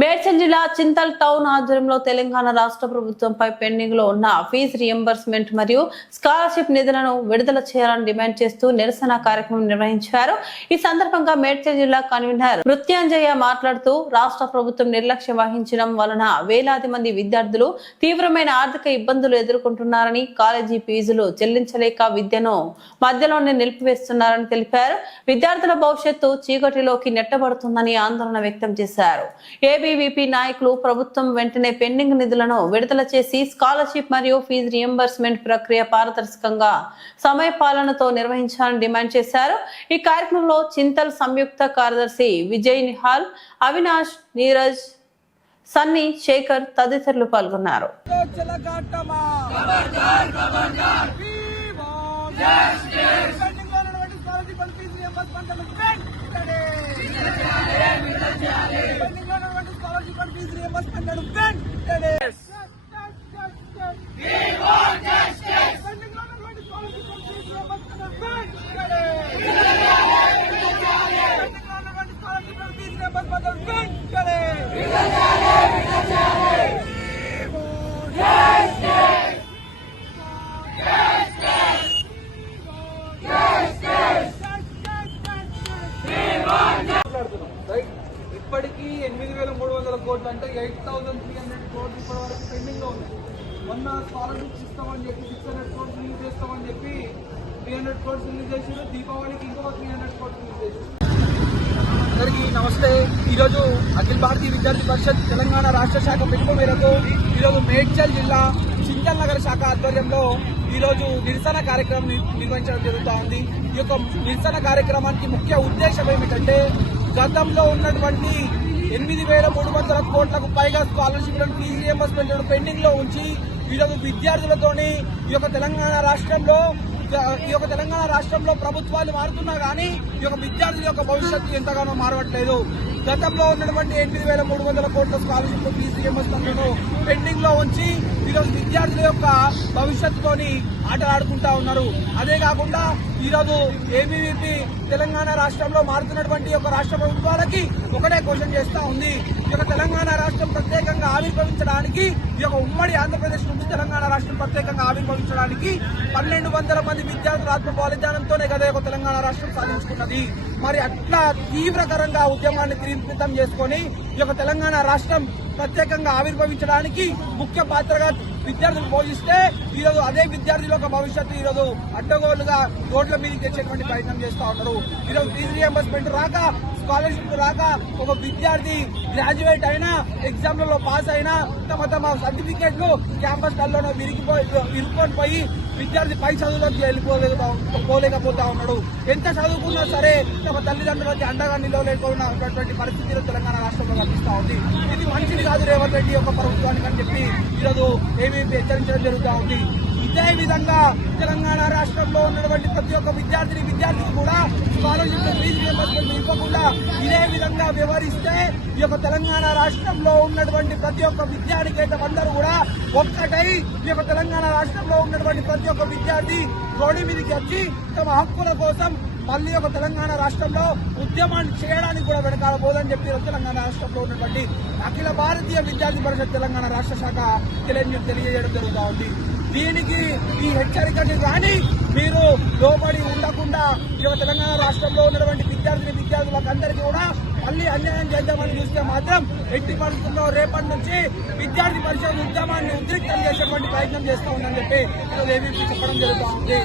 మేడ్చల్ జిల్లా చింతల్ టౌన్ ఆధ్వర్యంలో తెలంగాణ రాష్ట్ర ప్రభుత్వంపై పెండింగ్లో ఉన్న ఫీజు రియంబర్స్మెంట్ మరియు స్కాలర్షిప్ నిధులను విడుదల చేయాలని డిమాండ్ చేస్తూ నిరసన కార్యక్రమం నిర్వహించారు. ఈ సందర్భంగా మేడ్చల్ జిల్లా కన్వీనర్ మృత్యాంజయ మాట్లాడుతూ రాష్ట్ర ప్రభుత్వం నిర్లక్ష్యం వహించడం వలన వేలాది మంది విద్యార్థులు తీవ్రమైన ఆర్థిక ఇబ్బందులు ఎదుర్కొంటున్నారని కాలేజీ ఫీజులు చెల్లించలేక విద్యను మధ్యలోనే నిలిపివేస్తున్నారని తెలిపారు. విద్యార్థుల భవిష్యత్తు చీకటిలోకి నెట్టబడుతుందని ఆందోళన వ్యక్తం చేశారు. ఏబీవీపీ నాయకులు ప్రభుత్వం వెంటనే పెండింగ్ నిధులను విడుదల చేసి స్కాలర్షిప్ మరియు ఫీజు రియంబర్స్మెంట్ ప్రక్రియ పారదర్శకంగా సమయపాలనతో నిర్వహించాలని డిమాండ్ చేశారు. ఈ కార్యక్రమంలో చింతల్ సంయుక్త కార్యదర్శి విజయ్ నిహాల్ అవినాష్ నీరజ్ సన్నీ శేఖర్ తదితరులు పాల్గొన్నారు. చెలగాటమా And fees reimbursement లను వెంటనే. Pending ఇప్పటికీ ఎనిమిది వేల మూడు వందల కోట్లు అంటే ఎయిట్ థౌసండ్ త్రీ హండ్రెడ్ కోట్లు ఇప్పటి వరకు పెండింగ్లో ఉన్నాయి. మొన్న స్కాలర్షిప్స్ ఇస్తామని చెప్పి సిక్స్ హండ్రెడ్ కోట్లు రిలీజ్ చేస్తామని చెప్పి త్రీ హండ్రెడ్ కోట్స్ రిలీజ్ చేసారు దీపావళికి ఇంకో త్రీ హండ్రెడ్ కోట్స్ రిలీజ్ చేసారు అందరికీ నమస్తే. ఈరోజు అఖిల భారతీయ విద్యార్థి పరిషత్ తెలంగాణ రాష్ట్ర శాఖ పిలుపు మేరకు ఈరోజు మేడ్చల్ జిల్లా చింతల్ నగర శాఖ ఆధ్వర్యంలో ఈరోజు నిరసన కార్యక్రమం నిర్వహించడం జరుగుతూ ఉంది ఈ యొక్క నిరసన కార్యక్రమానికి ముఖ్య ఉద్దేశం ఏమిటంటే గతంలో ఉన్నటువంటి ఎనిమిది వేల మూడు వందల కోట్లకు పైగా స్కాలర్షిప్లను ఫీజు రియంబర్స్మెంట్ పెండింగ్లో ఉంచి ఈరోజు విద్యార్థులతోని ఈ యొక్క తెలంగాణ రాష్ట్రంలో ఈ యొక్క తెలంగాణ రాష్ట్రంలో ప్రభుత్వాలు మారుతున్నా కానీ ఈ యొక్క విద్యార్థుల యొక్క భవిష్యత్తు ఎంతగానో మారవట్లేదు. గతంలో ఉన్నటువంటి ఎనిమిది వేల మూడు వందల కోట్ల స్కాలర్షిప్ ఫీజు రియంబర్స్మెంట్లను పెండింగ్లో ఉంచి ఈరోజు విద్యార్థుల యొక్క భవిష్యత్తుతోని ఆటలాడుకుంటా ఉన్నారు. అదే కాకుండా ఈరోజు ఏబీవీపీ తెలంగాణ రాష్ట్రంలో మారుతున్నటువంటి యొక్క రాష్ట్ర ప్రభుత్వాలకి ఒకటే క్వశ్చన్ చేస్తా ఉంది. ఈ యొక్క తెలంగాణ రాష్ట్రం ప్రత్యేకంగా ఆవిర్భవించడానికి ఈ యొక్క ఉమ్మడి ఆంధ్రప్రదేశ్ నుంచి తెలంగాణ రాష్ట్రం ప్రత్యేకంగా ఆవిర్భవించడానికి పన్నెండు వందల మంది విద్యార్థుల ఆత్మ బలిదానంతోనే కదా యొక్క తెలంగాణ రాష్ట్రం సాధించుకున్నది. మరి అట్లా తీవ్రకరంగా ఉద్యమాన్ని తీర్మితం చేసుకొని ఈ యొక్క తెలంగాణ రాష్ట్రం ప్రత్యేకంగా ఆవిర్భవించడానికి ముఖ్య పాత్రగా విద్యార్థులు పోషిస్తే ఈరోజు అదే విద్యార్థుల యొక్క భవిష్యత్తు ఈరోజు అడ్డగోలుగా రోడ్ల మీదకి తెచ్చేటువంటి ప్రయత్నం చేస్తూ ఉన్నారు. ఈరోజు ఫీజు రియంబర్స్మెంట్ రాక స్కాలర్షిప్ రాక ఒక విద్యార్థి గ్రాడ్యుయేట్ అయినా ఎగ్జామ్లలో పాస్ అయినా తమ తమ సర్టిఫికేట్లు క్యాంపస్ కల్లోనో విరిగిపోయి ఇరుక్కొని పోయి విద్యార్థి పై చదువులోకి వెళ్ళిపోలేక పోలేకపోతా ఉన్నాడు. ఎంత చదువుకున్నా సరే తమ తల్లిదండ్రులకి అండగా నిలవలేకపోయినటువంటి పరిస్థితిలో తెలంగాణ రాష్ట్రంలో కనిపిస్తా ఉంది. ఇది మంచిది కాదు రేవంత్ రెడ్డి యొక్క ప్రభుత్వానికి అని చెప్పి ఈరోజు ఏమేమి హెచ్చరించడం జరుగుతూ ఉంది? ఇదే విధంగా తెలంగాణ రాష్ట్రంలో ఉన్నటువంటి ప్రతి ఒక్క విద్యార్థిని విద్యార్థులు కూడా స్కాలర్షిప్ ఫీజు రియంబర్స్మెంట్ ఇవ్వకుండా ఇదే విధంగా వ్యవహరిస్తే ఈ యొక్క తెలంగాణ రాష్ట్రంలో ఉన్నటువంటి ప్రతి ఒక్క విద్యార్థికేతమందరూ కూడా ఒక్కటై ఈ యొక్క తెలంగాణ రాష్ట్రంలో ఉన్నటువంటి ప్రతి ఒక్క విద్యార్థి గోడి మీదకి వచ్చి తమ హక్కుల కోసం మళ్ళీ ఒక తెలంగాణ రాష్ట్రంలో ఉద్యమాన్ని చేయడానికి కూడా వెనకాలబోదని చెప్పి తెలంగాణ రాష్ట్రంలో ఉన్నటువంటి అఖిల భారతీయ విద్యార్థి పరిషత్ తెలంగాణ రాష్ట్ర శాఖ తెలియజేయడం జరుగుతూ ఉంది. దీనికి ఈ హెచ్చరికని కానీ మీరు లోబడి ఉండకుండా ఈ తెలంగాణ రాష్ట్రంలో ఉన్నటువంటి విద్యార్థిని విద్యార్థులకు అందరికీ కూడా మళ్ళీ అన్యాయం చేద్దామని చూస్తే మాత్రం ఎట్టి పరిస్థితుల్లో రేపటి నుంచి విద్యార్థి పరిషత్ ఉద్యమాన్ని ఉద్రిక్తం చేసేటువంటి ప్రయత్నం చేస్తూ ఉందని చెప్పి ఏబీపీ చెప్పడం జరుగుతూ ఉంది.